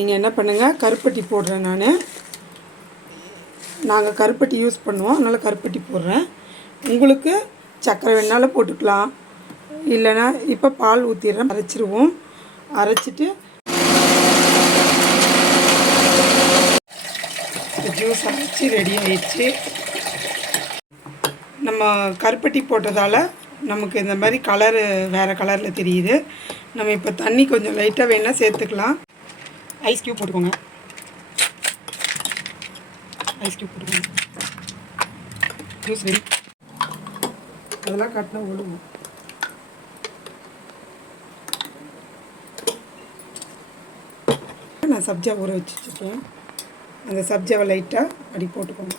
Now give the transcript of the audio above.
நீங்கள் என்ன பண்ணுங்கள், கருப்பட்டி போடுறேன் நாங்கள் கருப்பட்டி யூஸ் பண்ணுவோம், அதனால் கருப்பட்டி போடுறேன். உங்களுக்கு சர்க்கரை வேணாலும் போட்டுக்கலாம், இல்லைன்னா இப்போ பால் ஊற்றிடுறேன். அரைச்சிடுவோம். அரைச்சிட்டு ஜூஸ் அரைச்சி ரெடி ஆயிடுச்சு. நம்ம கருப்பட்டி போட்டதால் நமக்கு இந்த மாதிரி கலரு வேறு கலரில் தெரியுது. நம்ம இப்போ தண்ணி கொஞ்சம் லைட்டாக வேணால் சேர்த்துக்கலாம். ஐஸ் க்யூப் போட்டுக்கோங்க. ஐஸ் க்யூப் போட்டுக்கோங்க. Juice ready. அதெல்லாம் கட்டினா ஒழுகும். நான் சப்ஜா ஊற வச்சுருக்கேன். அந்த சப்ஜாவை லைட்டாக அப்படி போட்டுக்கோங்க.